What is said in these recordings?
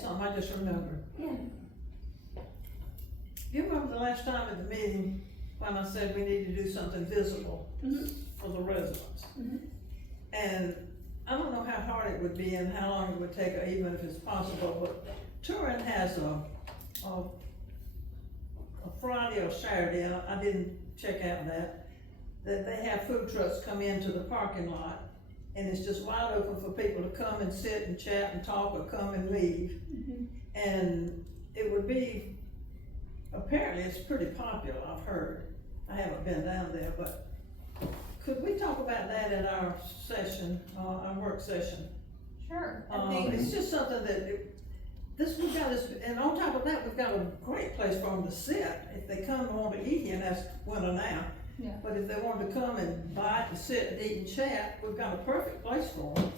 something I just remembered. Yeah. You remember the last time at the meeting when I said we need to do something visible for the residents? And I don't know how hard it would be and how long it would take, or even if it's possible, but Turin has a Friday or Saturday, and I didn't check out that they have food trucks come into the parking lot, and it's just wide open for people to come and sit and chat and talk, or come and leave. And it would be, apparently it's pretty popular, I've heard. I haven't been down there, but could we talk about that at our session, our work session? Sure, I think. It's just something that, we've got this, and on top of that, we've got a great place for them to sit. If they come and want to eat here, and that's winter now. Yeah. But if they want to come and buy and sit and eat and chat, we've got a perfect place for them.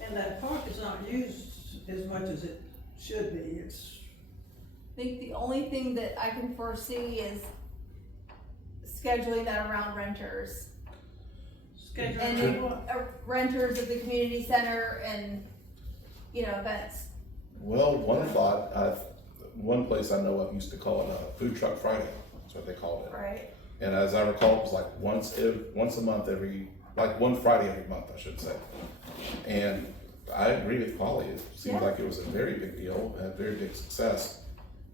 And that park is not used as much as it should be. I think the only thing that I can foresee is scheduling that around renters. And renters at the community center and, events. Well, one place I know of used to call it Food Truck Friday, that's what they called it. Right. And as I recall, it was like once a month one Friday every month, I should say. And I agree with Polly, it seemed like it was a very big deal, had very big success.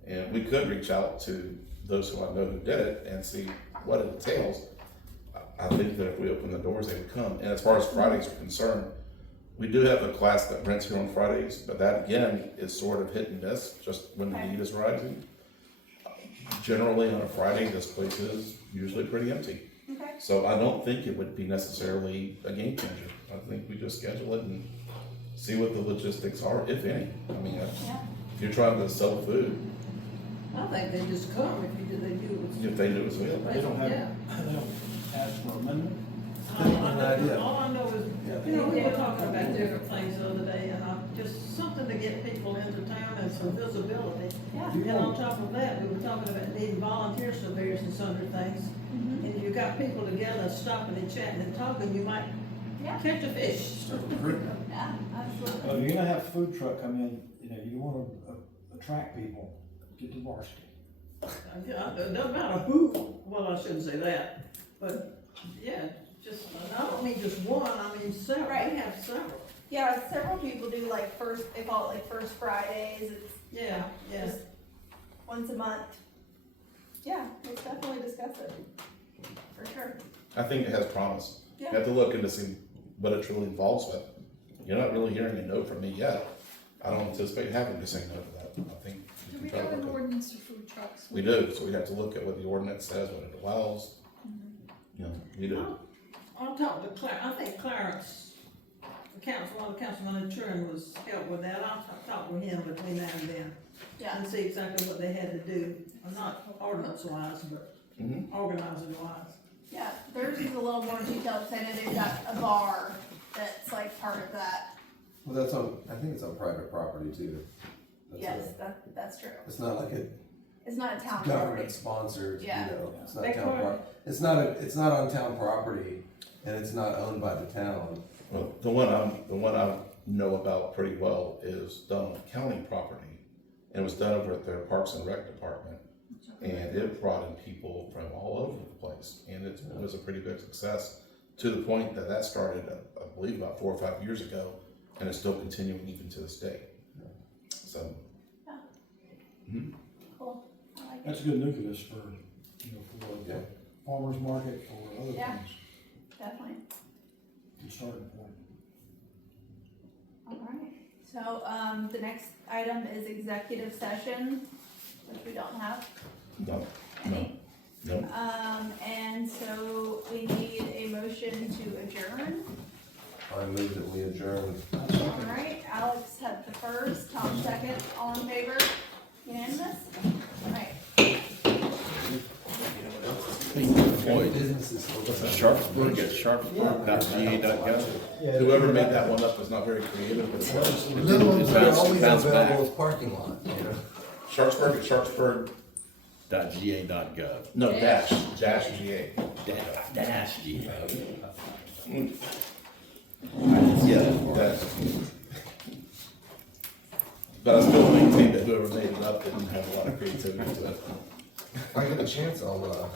And we could reach out to those who I know who did it and see what it entails. I think that if we open the doors, they would come. And as far as Fridays are concerned, we do have a class that rents here on Fridays, but that again is sort of hit and miss, just when the need is rising. Generally on a Friday, this place is usually pretty empty. Okay. So I don't think it would be necessarily a game changer. I think we just schedule it and see what the logistics are, if any. I mean, if you're trying to sell food, I think they just come if they do it. if they do as well. They don't have, Yeah. they don't ask for amendment? All I know is, we were talking about different things the other day, and just something to get people into town and some visibility. Yeah. And on top of that, we were talking about needing volunteer surveyors and sundry things. And if you got people together stopping and chatting and talking, you might catch a fish. Yeah, absolutely. Well, if you're gonna have a food truck come in, you wanna attract people, get to varsity. It doesn't matter who, well, I shouldn't say that, but yeah, just, I don't mean just one, I mean several, Right. we have several. Yeah, several people do they call it First Fridays, it's Yeah, yeah. just once a month. Yeah, let's definitely discuss it, for sure. I think it has promise. You Yeah. have to look into see what it truly involves with. You're not really hearing a no from me yet. I don't anticipate having to say no to that. I think Do we we can try have to an look at. ordinance for food trucks? We do, so we have to look at what the ordinance says, what it allows. We do. I'll talk to I think Clarence, one of the councilmen in Turin was helped with that. I'll talk with him between now and then Yeah, and see exactly what they had to do. Not ordinance wise, but organizing wise. yeah, theirs is a little more detailed, because I know they've got a bar that's part of that. Well, I think it's on private property too. Yes, that's true. It's not like It's not a town property. government sponsored, Yeah. it's not They town call it- property. It's not on town property, and it's not owned by the town. Well, the one I know about pretty well is done on county property. And it was done over at their Parks and Rec department. And it brought in people from all over the place. And it was a pretty big success, to the point that started, I believe, about 4 or 5 years ago. And it's still continuing even to this day. So. Cool, I like it. That's a good nucleus for, for Yeah. the farmer's market or other Yeah. things, Definitely. the starting point. Alright, so, the next item is executive session, which we don't have No, any. no. And so we need a motion to adjourn. I move that we adjourn. Alright, Alex had the first, Tom second, all in favor? Unanimous? Alright, Businesses. Sharpsburg at sharpsburg.ga.gov. Whoever made that one up was not very creative, but it was. They're always bounced back. available as parking lot, Sharpsburg at Sharpsburg, .ga.gov. no, dash GA. Dash G. Yeah, dash. But I still that whoever made it up didn't have a lot of creativity to it. If I get a chance, I'll